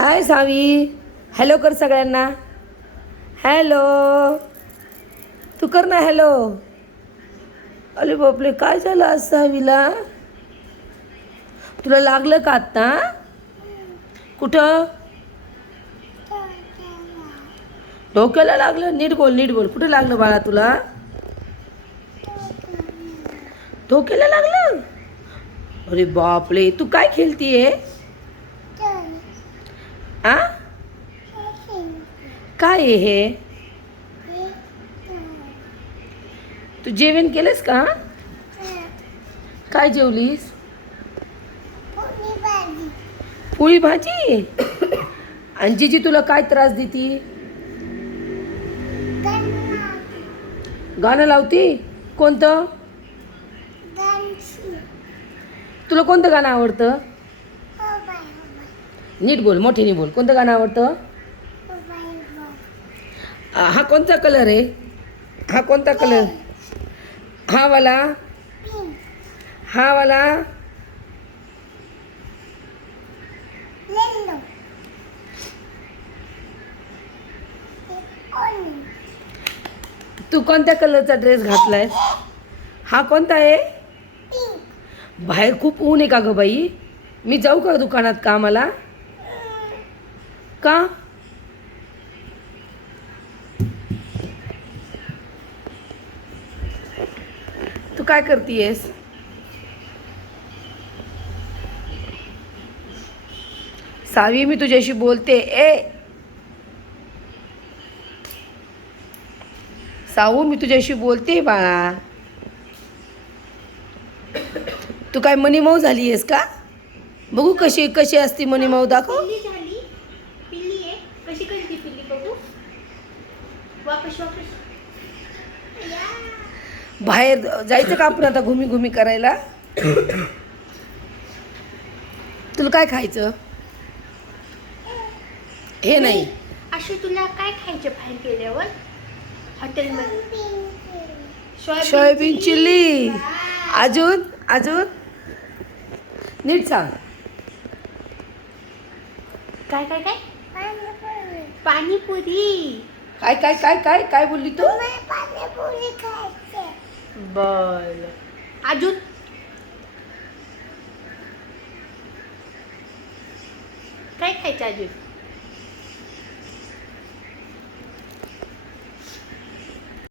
हाय सावी, hello कर सगळ्यांना. Hello, तू कर ना हॅलो. अरे बापले, काय झालं आज सावीला? तुला लागलं का आत्ता? कुठं? डोक्याला लागलं? नीट बोल, नीट बोल. कुठं लागलं बाळा तुला? डोक्याला लागलं? अरे बापले, तू काय खेळतीये? आ? काय आहे हे? तू जेवण केलंस का? काय जेवलीस? पोळी भाजी. आणि जीजी तुला काय त्रास देती? गाणं लावती? कोणतं? तुला कोणतं गाणं आवडतं? नीट बोल, मोठीने बोल. कोणतं गाणं आवडतं? हा कोणता कलर आहे? हा कोणता कलर? हा वाला? हा वाला? तू कोणत्या कलरचा ड्रेस घातलाय? हा कोणता आहे? बाहेर खूप ऊन आहे का ग बाई? मी जाऊ का दुकानात कामाला? का? तू काय करतीयस? सावी, मी तुझ्याशी बोलते. सावू, मी तुझ्याशी बोलते बाळा. तू काय मनीमाऊ झाली आहेस का? बघू कशी कशी असती मनीमाऊ, दाखव. पिल्ली आहे. कशी करते पिल्ली बघू. वापस वापस. बाहेर जायचं का आपण आता घुमी घुमी करायला? तुला काय खायचं? हे नाही. अशी तुला काय खायचं बाहेर गेल्यावर हॉटेलमध्ये? Soybean chilli. अजून अजून नीट सांग. काय काय काय? पाणीपुरी. काय काय काय काय काय बोलली तू? पाणीपुरी खायचे. बर. अजून काय खायचं अजून?